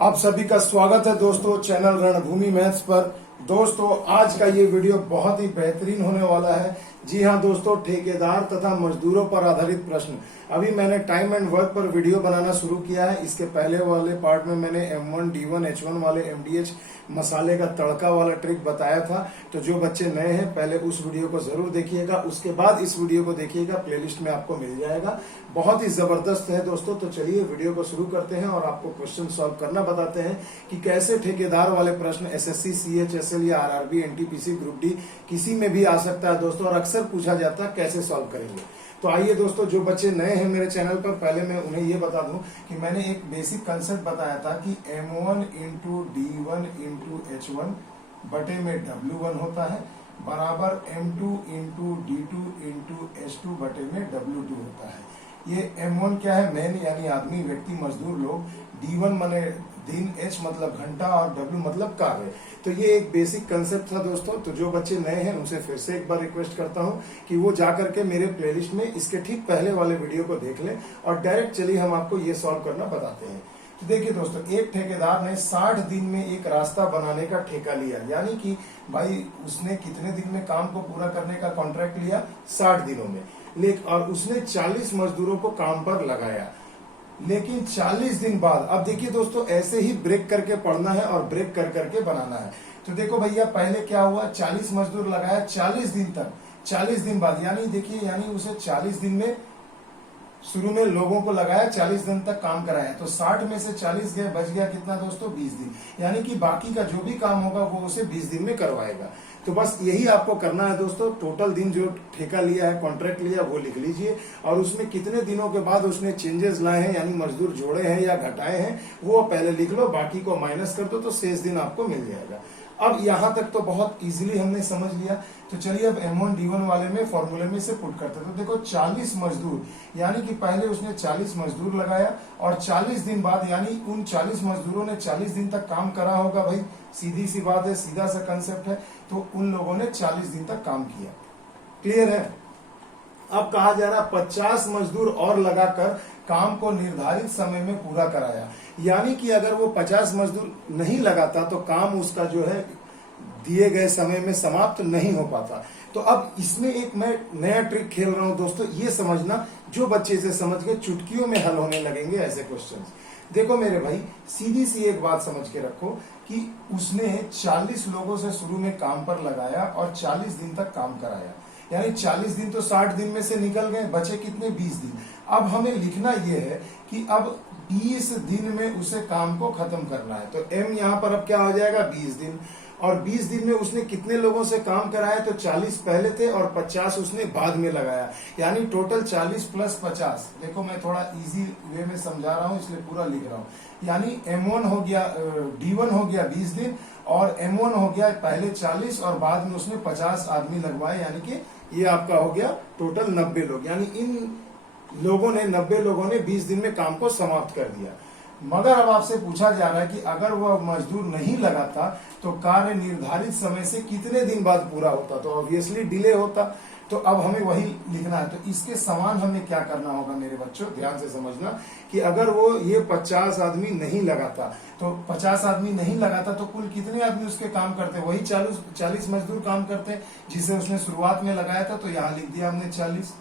आप सभी का स्वागत है दोस्तों चैनल रणभूमि मैथ्स पर। दोस्तों आज का ये वीडियो बहुत ही बेहतरीन होने वाला है। जी हाँ दोस्तों, ठेकेदार तथा मजदूरों पर आधारित प्रश्न। अभी मैंने टाइम एंड वर्क पर वीडियो बनाना शुरू किया है। इसके पहले वाले पार्ट में मैंने M1, D1, H1 वाले MDH मसाले का तड़का वाला ट्रिक बताया था। तो जो बच्चे नए हैं पहले उस वीडियो को जरूर देखिएगा, उसके बाद इस वीडियो को देखिएगा, प्लेलिस्ट में आपको मिल जाएगा। बहुत ही जबरदस्त है दोस्तों। तो चलिए वीडियो को शुरू करते हैं और आपको क्वेश्चन सॉल्व करना बताते हैं कि कैसे ठेकेदार वाले प्रश्न SSC, CHSL या RRB, NTPC, ग्रुप डी किसी में भी आ सकता है दोस्तों, और अक्सर पूछा जाता है कैसे सॉल्व करेंगे। तो आइए दोस्तों, जो बच्चे नए हैं मेरे चैनल पर, पहले मैं उन्हें ये बता दूं कि मैंने एक बेसिक कंसेप्ट बताया था कि M1 into D1 into H1 बटे में W1 होता है बराबर M2 into D2 into H2 बटे में W2 होता है। ये M1 क्या है? मैन यानी आदमी, व्यक्ति, मजदूर लोग। D1 माने दिन, H मतलब घंटा और W मतलब कार्य। तो ये एक बेसिक कंसेप्ट था दोस्तों। तो जो बच्चे नए हैं उनसे फिर से एक बार रिक्वेस्ट करता हूं कि वो जाकर के मेरे प्लेलिस्ट में इसके ठीक पहले वाले वीडियो को देख लें और डायरेक्ट चलिए हम आपको ये सॉल्व करना बताते हैं। तो देखिए दोस्तों, एक ठेकेदार ने 60 दिन में एक रास्ता बनाने का ठेका लिया, यानी कि भाई उसने कितने दिन में काम को पूरा करने का कॉन्ट्रैक्ट लिया? 60 दिनों में। और उसने 40 मजदूरों को काम पर लगाया, लेकिन 40 दिन बाद, अब देखिए दोस्तों, ऐसे ही ब्रेक करके पढ़ना है और ब्रेक कर करके बनाना है। तो देखो भैया, पहले क्या हुआ? 40 मजदूर लगाया 40 दिन तक, 40 दिन बाद यानी देखिए, यानी उसे 40 दिन में शुरू में लोगों को लगाया, 40 दिन तक काम कराया, तो 60 में से 40 गए, बच गया कितना दोस्तों? 20 दिन। यानी कि बाकी का जो भी काम होगा वो उसे 20 दिन में करवाएगा। तो बस यही आपको करना है दोस्तों। टोटल दिन जो ठेका लिया है, कॉन्ट्रैक्ट लिया, वो लिख लीजिए और उसमें कितने दिनों के बाद उसने चेंजेस लाए हैं, यानी मजदूर जोड़े हैं या घटाए हैं, वो पहले लिख लो, बाकी को माइनस कर दो तो शेष दिन आपको मिल जाएगा। अब यहां तक तो बहुत इजीली हमने समझ लिया। तो चलिए अब M1 D1 वाले में फॉर्मूले में से पुट करते हैं। तो देखो 40 मजदूर, यानी कि पहले उसने 40 मजदूर लगाया और 40 दिन बाद, यानी उन 40 मजदूरों ने 40 दिन तक काम करा होगा। भाई सीधी सी बात है, सीधा सा कंसेप्ट है। तो उन लोगों ने 40 दिन तक काम किया। क्लियर है? अब कहा जा रहा 50 मजदूर और लगाकर काम को निर्धारित समय में पूरा कराया, यानी कि अगर वो 50 मजदूर नहीं लगाता तो काम उसका जो है दिए गए समय में समाप्त नहीं हो पाता। तो अब इसमें एक मैं नया ट्रिक खेल रहा हूं दोस्तों, ये समझना, जो बच्चे इसे समझ के चुटकियों में हल होने लगेंगे ऐसे क्वेश्चंस। देखो मेरे भाई, सीधी सी एक बात समझ के रखो कि उसने 40 लोगों से शुरू में काम पर लगाया और 40 दिन तक काम कराया, यानी 40 दिन तो 60 दिन में से निकल गए, बचे कितने? 20 दिन। अब हमें लिखना यह है कि अब 20 दिन में उसे काम को खत्म करना है। तो M यहां पर अब क्या हो जाएगा? 20 दिन। और 20 दिन में उसने कितने लोगों से काम कराया? तो 40 पहले थे और 50 उसने बाद में लगाया, यानी टोटल 40 प्लस 50। देखो मैं थोड़ा इजी वे में समझा रहा हूं इसलिए पूरा लिख रहा हूं। यानी M1 हो गया, D1 हो गया 20 दिन और M1 हो गया पहले 40 और बाद में उसने 50 आदमी लगवाए, यानी कि ये आपका हो गया टोटल 90 लोग। यानी इन लोगों ने, 90 लोगों ने 20 दिन में काम को समाप्त कर दिया। मगर अब आपसे पूछा जा रहा है कि अगर वह मजदूर नहीं लगाता तो कार्य निर्धारित समय से कितने दिन बाद पूरा होता? तो ऑब्वियसली डिले होता। तो अब हमें वही लिखना है। तो इसके समान हमें क्या करना होगा मेरे बच्चों, ध्यान से समझना कि अगर वो ये 50 आदमी नहीं लगाता, तो 50 आदमी नहीं लगाता तो कुल कितने आदमी उसके काम करते? वही 40 मजदूर काम करते जिसे उसने शुरुआत में लगाया था। तो यहाँ लिख दिया हमने 40।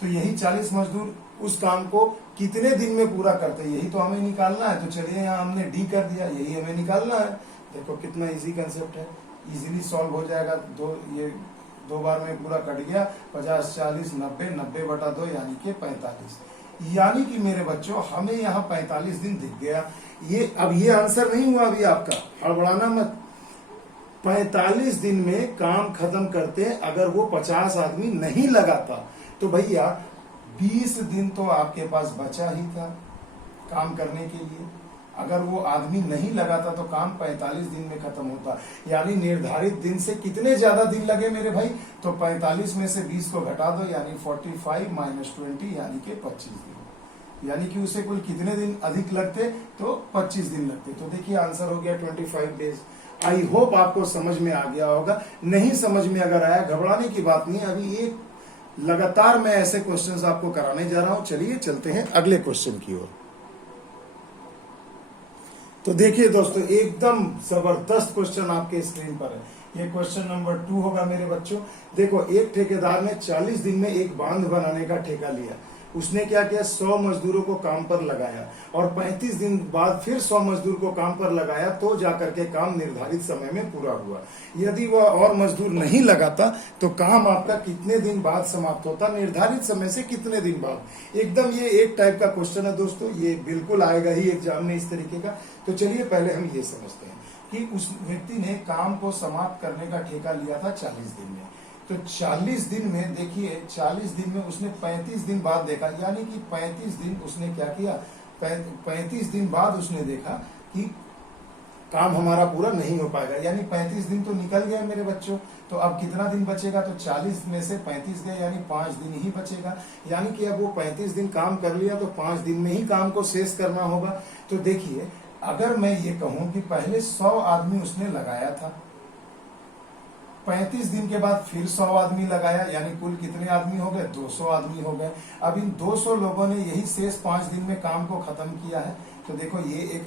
तो यही 40 मजदूर उस काम को कितने दिन में पूरा करते हैं, यही तो हमें निकालना है। तो चलिए यहाँ हमने D कर दिया, यही हमें निकालना है। देखो कितना इजी कंसेप्ट है, इजीली सॉल्व हो जाएगा। दो बार में पूरा कट गया। 50, 40, 90, 90 बटा 2 यानी कि 45। यानी कि मेरे बच्चों हमें यहाँ 45 दिन दिख गया। अब ये आंसर नहीं हुआ अभी आपका, हड़बड़ाना मत। 45 दिन में काम खत्म करते अगर वो 50 आदमी नहीं लगाता। तो भैया 20 दिन तो आपके पास बचा ही था काम करने के लिए। अगर वो आदमी नहीं लगाता तो काम 45 दिन में खत्म होता, यानी निर्धारित दिन से कितने ज्यादा दिन लगे मेरे भाई? तो 45 में से 20 को घटा दो, यानी 45 माइनस 20 यानी कि 25 दिन। यानी कि उसे कुल कितने दिन अधिक लगते? तो 25 दिन लगते। तो देखिए आंसर हो गया 25 डेज। आई होप आपको समझ में आ गया होगा। नहीं समझ में अगर आया, घबराने की बात नहीं। अभी एक लगातार मैं ऐसे क्वेश्चंस आपको कराने जा रहा हूं। चलिए चलते हैं अगले क्वेश्चन की ओर। तो देखिए दोस्तों, एकदम जबरदस्त क्वेश्चन आपके स्क्रीन पर है। ये क्वेश्चन नंबर 2 होगा मेरे बच्चों। देखो, एक ठेकेदार ने 40 दिन में एक बांध बनाने का ठेका लिया। उसने क्या किया, 100 मजदूरों को काम पर लगाया और 35 दिन बाद फिर 100 मजदूर को काम पर लगाया, तो जाकर के काम निर्धारित समय में पूरा हुआ। यदि वह और मजदूर नहीं लगाता तो काम आपका कितने दिन बाद समाप्त होता, निर्धारित समय से कितने दिन बाद। एकदम ये एक टाइप का क्वेश्चन है दोस्तों, ये बिल्कुल आएगा ही एग्जाम में इस तरीके का। तो चलिए पहले हम ये समझते हैं कि उस व्यक्ति ने काम को समाप्त करने का ठेका लिया था 40 दिन में। तो 40 दिन में देखिए, 40 दिन में उसने 35 दिन बाद देखा, यानी कि 35 दिन उसने क्या किया, 35 दिन बाद उसने देखा कि काम हमारा पूरा नहीं हो पाएगा, यानी 35 दिन तो निकल गए मेरे बच्चों। तो अब कितना दिन बचेगा, तो 40 में से 35 गए, यानी 5 दिन ही बचेगा। यानी कि अब वो 35 दिन काम कर लिया तो 5 दिन में ही काम को शेष करना होगा। तो देखिए, अगर मैं ये कहूं कि पहले 100 आदमी उसने लगाया था, 35 दिन के बाद फिर 100 आदमी लगाया, यानी कुल कितने आदमी हो गए, 200 आदमी हो गए। अब इन 200 लोगों ने यही शेष 5 दिन में काम को खत्म किया है। तो देखो, ये एक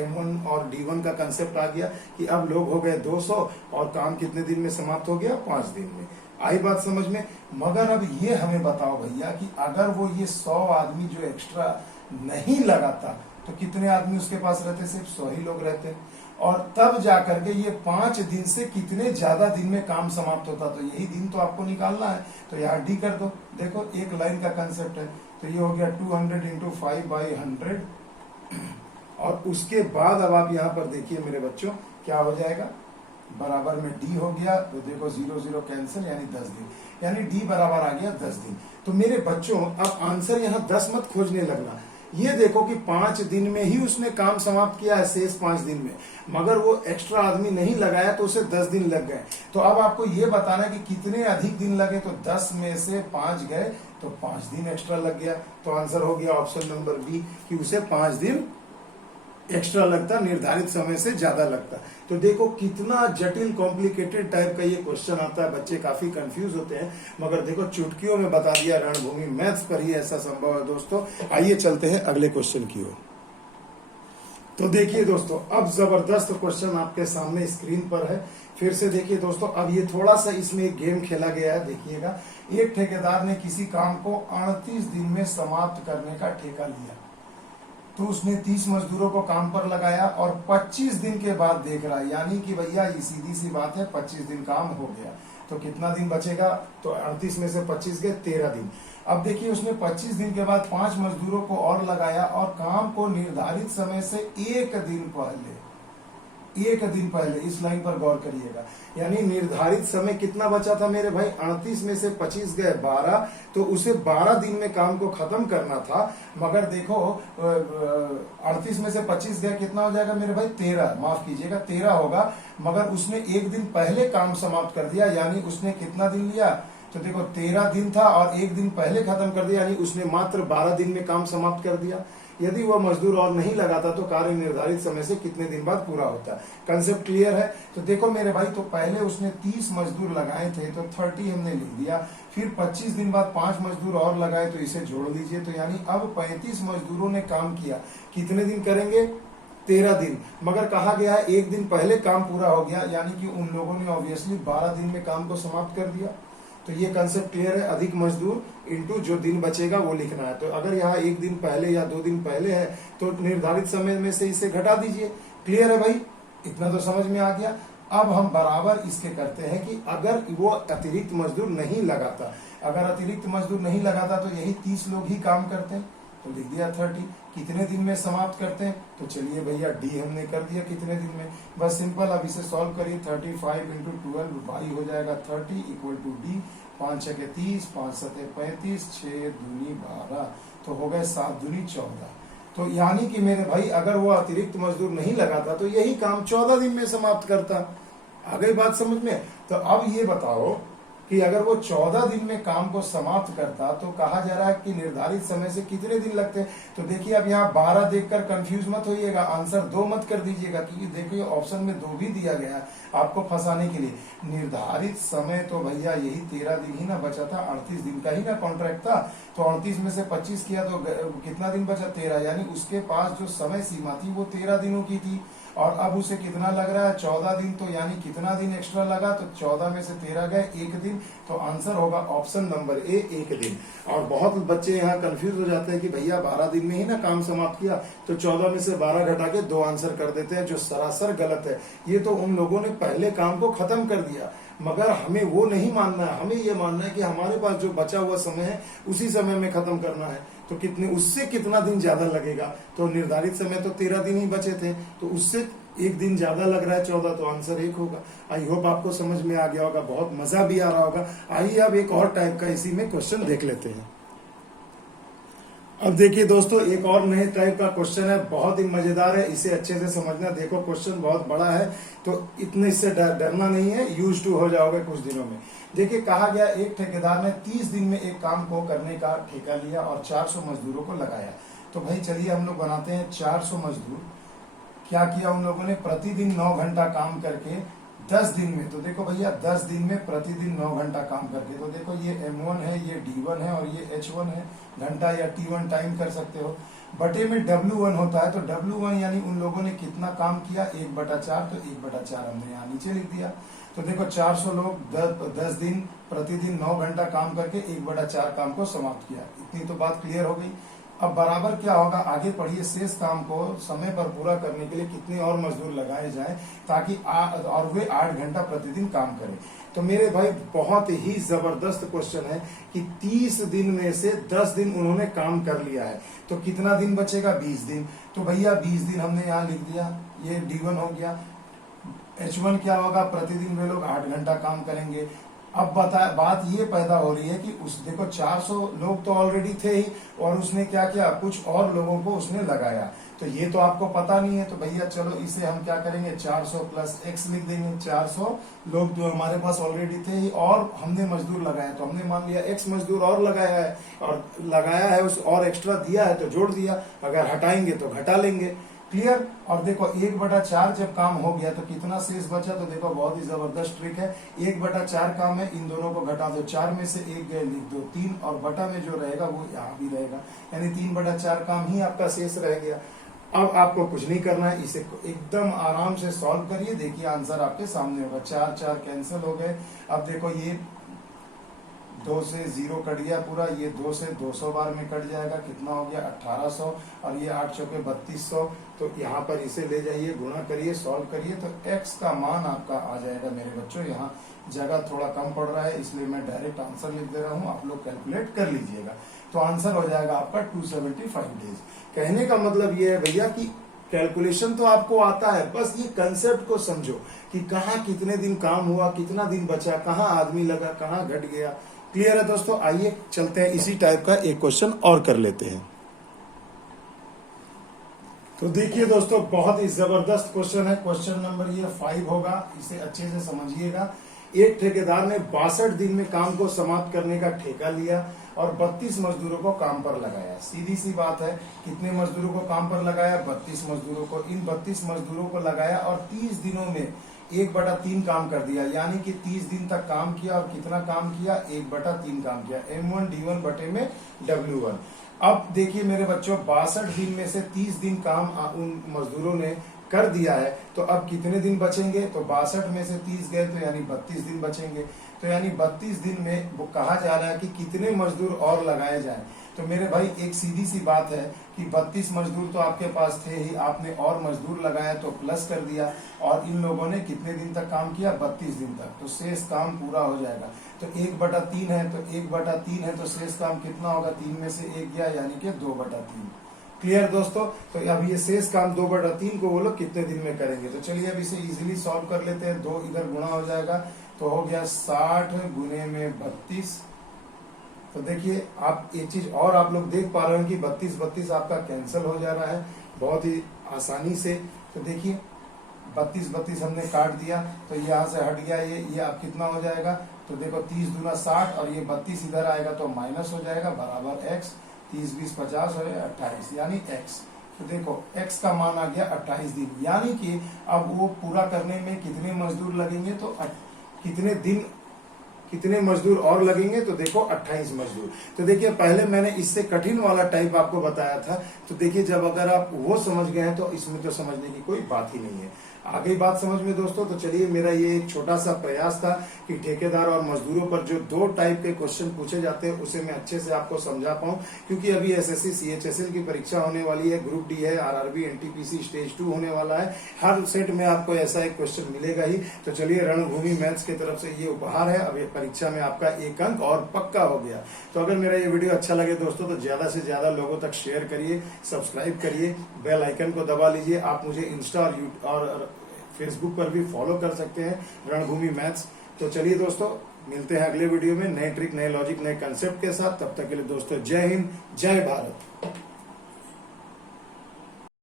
M1 और D1 का कंसेप्ट आ गया कि अब लोग हो गए 200 और काम कितने दिन में समाप्त हो गया, 5 दिन में। आई बात समझ में। मगर अब ये हमें बताओ भैया कि अगर वो ये 100 आदमी जो एक्स्ट्रा नहीं लगाता तो कितने आदमी उसके पास रहते, सिर्फ 100 ही लोग रहते, और तब जाकर के ये 5 दिन से कितने ज्यादा दिन में काम समाप्त होता। तो यही दिन तो आपको निकालना है। तो यहाँ डी कर दो। देखो, एक लाइन का कंसेप्ट है, तो ये हो गया 200 इंटू 5/100। और उसके बाद अब आप यहाँ पर देखिए मेरे बच्चों, क्या हो जाएगा, बराबर में डी हो गया। तो देखो 0 0 कैंसिल, यानी 10 दिन, यानी डी बराबर आ गया 10 दिन। तो मेरे बच्चों, अब आंसर यहाँ 10 मत खोजने लगना। ये देखो कि 5 दिन में ही उसने काम समाप्त किया है, शेष 5 दिन में, मगर वो एक्स्ट्रा आदमी नहीं लगाया तो उसे 10 दिन लग गए। तो अब आपको ये बताना कि कितने अधिक दिन लगे, तो 10 में से 5 गए तो 5 दिन एक्स्ट्रा लग गया। तो आंसर हो गया ऑप्शन नंबर बी कि उसे 5 दिन एक्स्ट्रा लगता, निर्धारित समय से ज्यादा लगता। तो देखो कितना जटिल कॉम्प्लिकेटेड टाइप का ये क्वेश्चन आता है, बच्चे काफी कंफ्यूज होते हैं, मगर देखो चुटकियों में बता दिया, रणभूमि मैथ्स पर ही ऐसा संभव है दोस्तों। आइए चलते हैं अगले क्वेश्चन की ओर। तो देखिए दोस्तों, अब जबरदस्त क्वेश्चन आपके सामने स्क्रीन पर है। फिर से देखिए दोस्तों, अब ये थोड़ा सा इसमें एक गेम खेला गया है। देखिएगा, एक ठेकेदार ने किसी काम को 38 दिन में समाप्त करने का ठेका लिया। तो उसने 30 मजदूरों को काम पर लगाया और 25 दिन के बाद देख रहा है, यानी कि भैया ये सीधी सी बात है, 25 दिन काम हो गया तो कितना दिन बचेगा, तो 38 में से 25 गए, 13 दिन। अब देखिए, उसने 25 दिन के बाद 5 मजदूरों को और लगाया और काम को निर्धारित समय से एक दिन पहले, इस लाइन पर गौर करिएगा, यानी निर्धारित समय कितना बचा था मेरे भाई, 38 में से 25 गए 12, तो उसे 12 दिन में काम को खत्म करना था। मगर देखो, 38 में से 25 गए, कितना हो जाएगा मेरे भाई, 13, माफ कीजिएगा 13 होगा। मगर उसने एक दिन पहले काम समाप्त कर दिया, यानी उसने कितना दिन लिया, तो देखो 13 दिन था और एक दिन पहले खत्म कर दिया, यानी उसने मात्र 12 दिन में काम समाप्त कर दिया। यदि वह मजदूर और नहीं लगाता तो कार्य निर्धारित समय से कितने दिन बाद पूरा होता। कंसेप्ट क्लियर है। तो देखो मेरे भाई, तो पहले उसने 30 मजदूर लगाए थे तो 30 हमने लिख दिया, फिर 25 दिन बाद 5 मजदूर और लगाए तो इसे जोड़ लीजिए। तो यानी अब 35 मजदूरों ने काम किया, कितने दिन करेंगे, 13 दिन। मगर कहा गया है एक दिन पहले काम पूरा हो गया, यानी कि उन लोगों ने ऑब्वियसली 12 दिन में काम को समाप्त कर दिया। तो ये कंसेप्ट क्लियर है, अधिक मजदूर इनटू जो दिन बचेगा वो लिखना है। तो अगर यहाँ एक दिन पहले या 2 दिन पहले है तो निर्धारित समय में से इसे घटा दीजिए। क्लियर है भाई, इतना तो समझ में आ गया। अब हम बराबर इसके करते हैं कि अगर वो अतिरिक्त मजदूर नहीं लगाता, अगर अतिरिक्त मजदूर नहीं लगाता तो यही 30 लोग ही काम करते हैं, तो लिख दिया 30। कितने दिन में समाप्त करते हैं, तो चलिए भैया डी हमने कर दिया, कितने दिन में, बस सिंपल। अब इसे सॉल्व करिए, 35 इंटू 12 भाई हो जाएगा 30 इक्वल टू डी, 5 6 के 30, 5 7 35, 6 दूनी 12, तो हो गए 7 दूनी 14। तो यानी कि मेरे भाई, अगर वो अतिरिक्त मजदूर नहीं लगाता तो यही काम 14 दिन में समाप्त करता। आ गई बात समझ में। तो अब ये बताओ कि अगर वो 14 दिन में काम को समाप्त करता तो कहा जा रहा है कि निर्धारित समय से कितने दिन लगते। तो देखिए अब यहाँ 12 देखकर कंफ्यूज मत होइएगा, आंसर 2 मत कर दीजिएगा, क्योंकि देखिए ऑप्शन में 2 भी दिया गया है आपको फंसाने के लिए। निर्धारित समय तो भैया यही 13 दिन ही ना बचा था, 38 दिन का ही ना कॉन्ट्रैक्ट था। तो 38 में से 25 किया तो कितना दिन बचा, 13, यानी उसके पास जो समय सीमा थी वो 13 दिनों की थी। और अब उसे कितना लग रहा है, 14 दिन। तो यानी कितना दिन एक्स्ट्रा लगा, तो 14 में से 13 गए, 1 दिन। तो आंसर होगा ऑप्शन नंबर ए, 1 दिन। और बहुत बच्चे यहाँ कंफ्यूज हो जाते हैं कि भैया 12 दिन में ही ना काम समाप्त किया, तो 14 में से 12 घटा के 2 आंसर कर देते हैं, जो सरासर गलत है। ये तो उन लोगों ने पहले काम को खत्म कर दिया, मगर हमें वो नहीं मानना है। हमें ये मानना है कि हमारे पास जो बचा हुआ समय है उसी समय में खत्म करना है। तो कितने, उससे कितना दिन ज्यादा लगेगा। तो निर्धारित समय तो 13 दिन ही बचे थे, तो उससे 1 दिन ज्यादा लग रहा है 14, तो आंसर 1 होगा। आई होप आपको समझ में आ गया होगा, बहुत मजा भी आ रहा होगा। आइए अब एक और टाइप का इसी में क्वेश्चन देख लेते हैं। अब देखिए दोस्तों, एक और नए टाइप का क्वेश्चन है, बहुत ही मजेदार है, इसे अच्छे से समझना। देखो क्वेश्चन बहुत बड़ा है, तो इतने इससे डरना नहीं है, यूज टू हो जाओगे कुछ दिनों में। देखिए कहा गया, एक ठेकेदार ने 30 दिन में एक काम को करने का ठेका लिया और 400 मजदूरों को लगाया। तो भाई चलिए हम लोग बनाते हैं 400 मजदूर। क्या किया उन लोगों ने, प्रतिदिन 9 घंटा काम करके 10 दिन में। तो देखो भैया 10 दिन में प्रतिदिन 9 घंटा काम करके, तो देखो ये M1 है, ये D1 है और ये H1 है, घंटा या T1 टाइम कर सकते हो। बटे में W1 होता है, तो W1 यानी उन लोगों ने कितना काम किया, 1/4। तो 1/4 हमने यहाँ नीचे लिख दिया। तो देखो 400 लोग 10 दिन प्रतिदिन 9 घंटा काम करके 1/4 काम को समाप्त किया। इतनी तो बात क्लियर हो गई। अब बराबर क्या होगा, आगे पढ़िए, शेष काम को समय पर पूरा करने के लिए कितने और मजदूर लगाए जाएं ताकि और वे 8 घंटा प्रतिदिन काम करें। तो मेरे भाई बहुत ही जबरदस्त क्वेश्चन है कि 30 दिन में से 10 दिन उन्होंने काम कर लिया है, तो कितना दिन बचेगा, 20 दिन। तो भैया 20 दिन हमने यहाँ लिख दिया, ये D1 हो गया। H1 क्या होगा, प्रतिदिन वे लोग 8 घंटा काम करेंगे। अब बात ये पैदा हो रही है कि उस देखो 400 लोग तो ऑलरेडी थे ही, और उसने क्या किया, कुछ और लोगों को उसने लगाया। तो ये तो आपको पता नहीं है, तो भैया चलो इसे हम क्या करेंगे, 400 प्लस x लिख देंगे। 400 लोग जो हमारे पास ऑलरेडी थे ही, और हमने मजदूर लगाया, तो हमने मान लिया x मजदूर और लगाया है, और लगाया है उस और एक्स्ट्रा दिया है तो जोड़ दिया, अगर हटाएंगे तो घटा लेंगे। क्लियर। और देखो 1/4 जब काम हो गया तो कितना शेष बचा, तो देखो बहुत ही जबरदस्त ट्रिक है। 1/4 काम है, इन दोनों को घटा दो, 4 में से 1 गए, लिख दो 3, और बटा में जो रहेगा वो यहाँ भी रहेगा, यानी 3/4 काम ही आपका शेष रह गया। अब आपको कुछ नहीं करना है, इसे एकदम आराम से सॉल्व करिए, देखिए आंसर आपके सामने होगा। 4 कैंसिल हो गए। अब देखो ये 2 से 0 कट गया पूरा, ये 2 से 200 बार में कट जाएगा, कितना हो गया 1800, और ये 8 चौके 3200। तो यहाँ पर इसे ले जाइए, गुणा करिए, सॉल्व करिए, तो x का मान आपका आ जाएगा मेरे बच्चों। यहाँ जगह थोड़ा कम पड़ रहा है इसलिए मैं डायरेक्ट आंसर लिख दे रहा हूँ, आप लोग कैलकुलेट कर लीजिएगा। तो आंसर हो जाएगा आपका 275 डेज। कहने का मतलब ये है भैया कि कैलकुलेशन तो आपको आता है, बस ये कंसेप्ट को समझो कि कहाँ कितने दिन काम हुआ, कितना दिन बचा, कहाँ आदमी लगा, कहाँ घट गया। क्लियर है दोस्तों। आइए चलते हैं, इसी टाइप का एक क्वेश्चन और कर लेते हैं। तो देखिए दोस्तों, बहुत ही जबरदस्त क्वेश्चन है। क्वेश्चन नंबर ये 5 होगा, इसे अच्छे से समझिएगा। एक ठेकेदार ने 62 दिन में काम को समाप्त करने का ठेका लिया और 32 मजदूरों को काम पर लगाया। सीधी सी बात है, कितने मजदूरों को काम पर लगाया, 32 मजदूरों को। इन 32 मजदूरों को लगाया और 30 दिनों में 1/3 काम कर दिया, यानी कि 30 दिन तक काम किया, और कितना काम किया, 1/3 काम किया। M1 D1 बटे में W1। अब देखिए मेरे बच्चों, 62 दिन में से 30 दिन काम उन मजदूरों ने कर दिया है, तो अब कितने दिन बचेंगे, तो 62 में से 30 गए तो यानी 32 दिन बचेंगे। तो यानी 32 दिन में वो कहा जा रहा है कि कितने मजदूर और लगाए जाएं। तो मेरे भाई एक सीधी सी बात है कि 32 मजदूर तो आपके पास थे ही, आपने और मजदूर लगाया तो प्लस कर दिया, और इन लोगों ने कितने दिन तक काम किया, 32 दिन तक, तो शेष काम पूरा हो जाएगा। तो 1/3 है, तो 1/3 है, तो शेष काम कितना होगा, 3 में से 1 गया, यानी कि 2/3। क्लियर दोस्तों। तो अब ये शेष काम 2/3 को वो लोग कितने दिन में करेंगे, तो चलिए अब इसे इजीली सॉल्व कर लेते हैं। 2 इधर गुणा हो जाएगा, तो हो गया 60 गुने में 32। तो देखिए आप एक चीज और आप लोग देख पा रहे हैं कि 32 आपका कैंसिल हो जा रहा है बहुत ही आसानी से। तो देखिए 32 हमने काट दिया, तो यहाँ से हट गया ये आप कितना हो जाएगा, तो देखो 30 दूना 60 और ये 32 इधर आएगा तो माइनस हो जाएगा बराबर x, 30 20 50 हो जाएगा 28 यानी x। तो देखो x का मान आ गया 28 दिन, यानी कि अब वो पूरा करने में कितने मजदूर लगेंगे, तो कितने दिन कितने मजदूर और लगेंगे, तो देखो 28 मजदूर। तो देखिए पहले मैंने इससे कठिन वाला टाइप आपको बताया था, तो देखिए जब अगर आप वो समझ गए हैं तो इसमें तो समझने की कोई बात ही नहीं है। आ गई बात समझ में दोस्तों। तो चलिए मेरा ये एक छोटा सा प्रयास था कि ठेकेदार और मजदूरों पर जो 2 टाइप के क्वेश्चन पूछे जाते हैं उसे मैं अच्छे से आपको समझा पाऊं, क्योंकि अभी एसएससी सीएचएसएल की परीक्षा होने वाली है, ग्रुप डी है, आरआरबी एनटीपीसी स्टेज 2 होने वाला है। हर सेट में आपको ऐसा एक क्वेश्चन मिलेगा ही। तो चलिए रणभूमि मैथ्स की तरफ से ये उपहार है, अब ये परीक्षा में आपका 1 अंक और पक्का हो गया। तो अगर मेरा ये वीडियो अच्छा लगे दोस्तों तो ज्यादा से ज्यादा लोगों तक शेयर करिए, सब्सक्राइब करिए, बेल आइकन को दबा लीजिए। आप मुझे इंस्टा और फेसबुक पर भी फॉलो कर सकते हैं, रणभूमि मैथ्स। तो चलिए दोस्तों मिलते हैं अगले वीडियो में नए ट्रिक, नए लॉजिक, नए कंसेप्ट के साथ। तब तक के लिए दोस्तों जय हिंद, जय भारत।